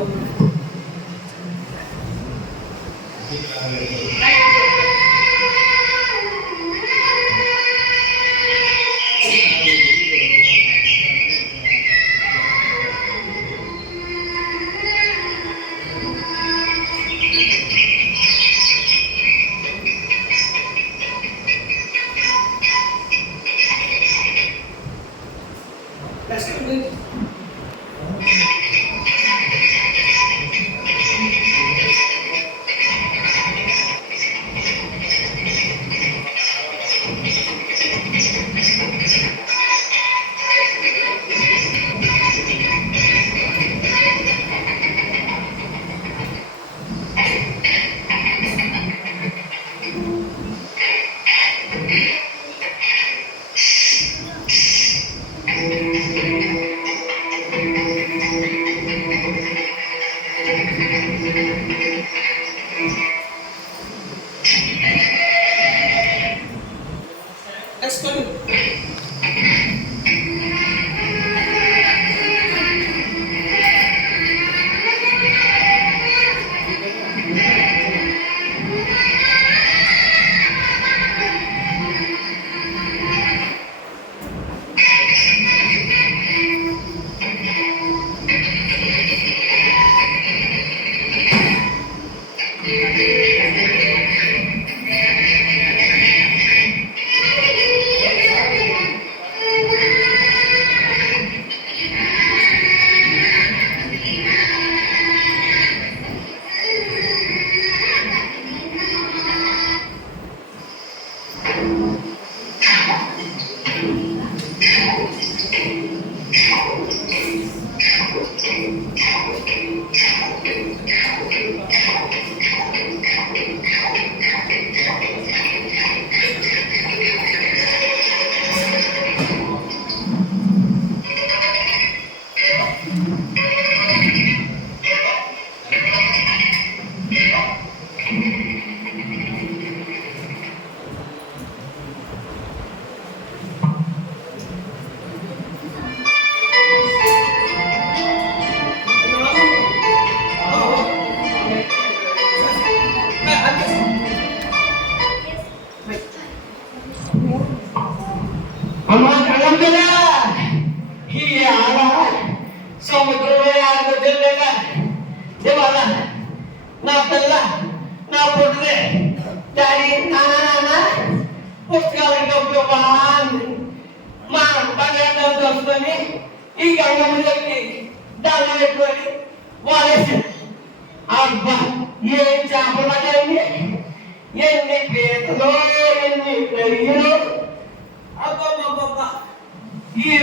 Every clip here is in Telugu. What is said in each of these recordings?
ఈ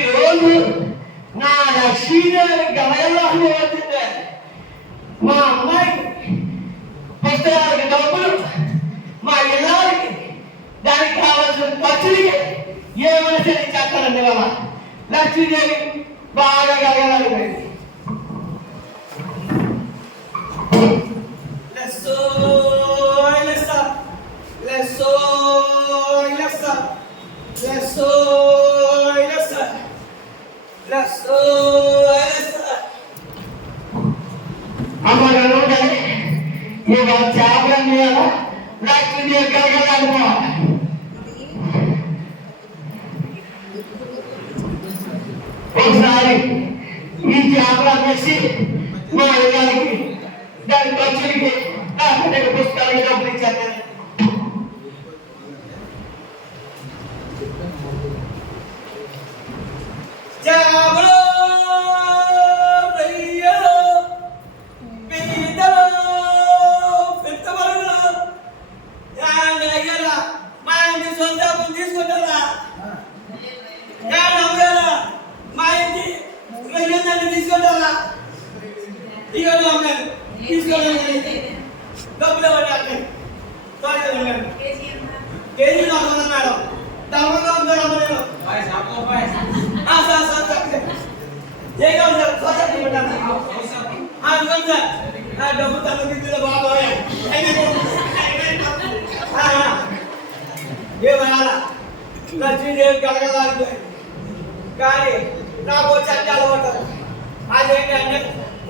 రోజు నా లక్ష్మీదేవి గలగల్లో వచ్చింది. మా అమ్మాయి పుస్తకాలకి డబ్బులు, మా ఇళ్ళకి దానికి కావాల్సిన ఖర్చులకి ఏమైనా సరే చేస్తానండి. వాళ్ళ లక్ష్మీదేవి బాగా గలగలాడిపోయింది. ఒకసారి ఈ చేపలు అమ్మేసి మా ఇళ్ళకి దాని ఖర్చులకి పుస్తకాలకి డబ్బులు ఇచ్చేస్తాను. లక్ష్మీదేవి కలగలాగిపోయింది. కానీ నాకు చట్టాలు పడ్డారు. అదేంటంటే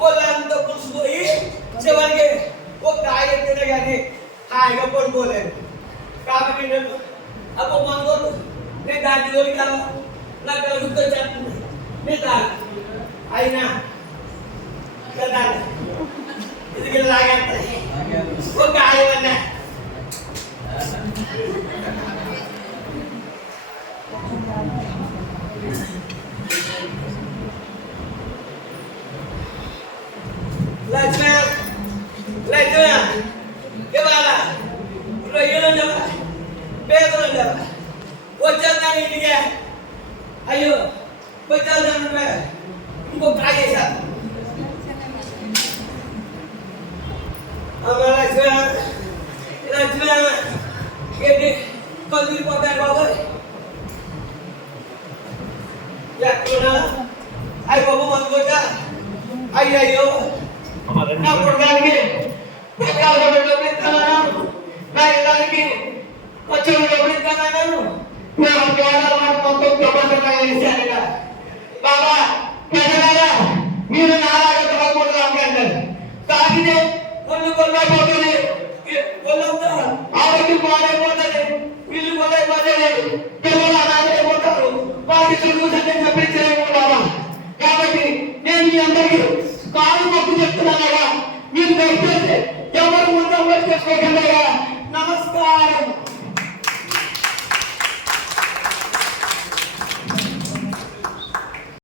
వాళ్ళంతా పులుసుపోయి చివరికి ఒక కాయ ఎత్తినా కానీ హాయిగా పడుకోలేదు. కాబట్టి నేను అప్పుడు మనకోరు నేను దాని జోలికి కదా నాకు కలుగుతో చెప్తుంది నేను దాని అయినా ఇది లాగేస్తాయి ఒక ఆయవన్నా లక్ష్మణ లక్ష్మణ ఇవాళ రొయ్యలు ఉండవా పేదలు ఉండవా వచ్చేస్తాను ఇంటికి. అయ్యో వచ్చేస్తాను ఇంకో కాయ చేశాను. లక్ష్మణ లక్ష్మణ ఏంటి కదిలిపోతాను బాబు ఎక్కడున్నా అయ్యి బాబు మందు కొట్టా అయ్యో నా కొడుకానికి డబ్బులు ఇస్తాను నా ఇళ్ళకి వచ్చే డబ్బులు ఇస్తాను నేను మొత్తం ప్రపంచంగా చేశాను. బాబా పెద్దలారా మీరు నాలాగా తగ్గకూడదు అంటారు. తాగితే ఒళ్ళు కొల్లైపోతుంది, ఒళ్ళంతా ఆరోగ్యం బాగైపోతుంది, ఇల్లు కొల్లైపోతుంది, పిల్లలు అనాథైపోతారు. వారికి సులువు సత్యం చెప్పించలేము బాబా. కాబట్టి నేను మీ అందరికీ కాలు మొక్కు చెప్తున్నాను. మీరు దయచేసి